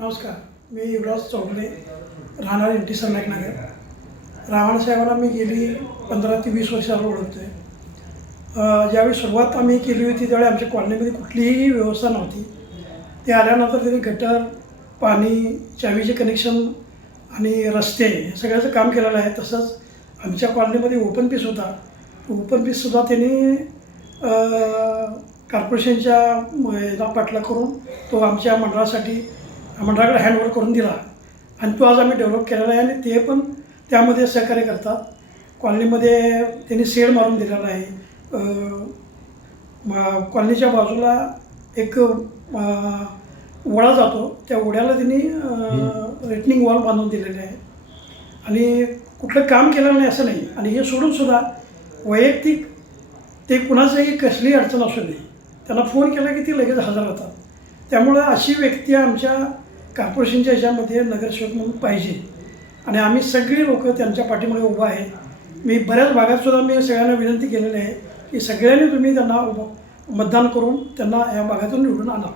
नमस्कार. मी युवराज चौगुले, राहणार N T Sarnaik नगर. रावण साहेबांना मी गेली 15 ते 20 वर्षाला ओळखतो आहे. ज्यावेळी सुरुवात आम्ही केली होती त्यावेळी आमच्या कॉलनीमध्ये कुठलीही व्यवस्था नव्हती. ते आल्यानंतर त्यांनी गटर, पाणी, चावीचे कनेक्शन आणि रस्ते हे सगळ्याचं काम केलेलं आहे. तसंच आमच्या कॉलनीमध्ये ओपन पीस होता. ओपन पीससुद्धा त्यांनी कॉर्पोरेशनच्या याला पाठलाग करून तो आमच्या मंडळाकडे हँडओव्हर करून दिला आणि तो आज आम्ही डेव्हलप केलेला आहे. आणि ते पण त्यामध्ये सहकार्य करतात. कॉलनीमध्ये त्यांनी शेड मारून दिलेला आहे. कॉलनीच्या बाजूला एक ओढा जातो, त्या ओढ्याला त्यांनी रेटनिंग वॉल बांधून दिलेले आहे. आणि कुठलं काम केलं नाही असं नाही. आणि हे सोडूनसुद्धा वैयक्तिक ते कुणाचंही कसलीही अडचण असू नये, त्यांना फोन केला की ते लगेच हजर होतात. त्यामुळं अशी व्यक्ती आमच्या कॉर्पोरेशनच्या ह्याच्यामध्ये नगरसेवक म्हणून पाहिजे. आणि आम्ही सगळी लोक त्यांच्या पाठीमागे उभं आहे. मी बऱ्याच भागातसुद्धा मी सगळ्यांना विनंती केलेली आहे की सगळ्यांनी तुम्ही त्यांना मतदान करून त्यांना या भागातून निवडून आणा.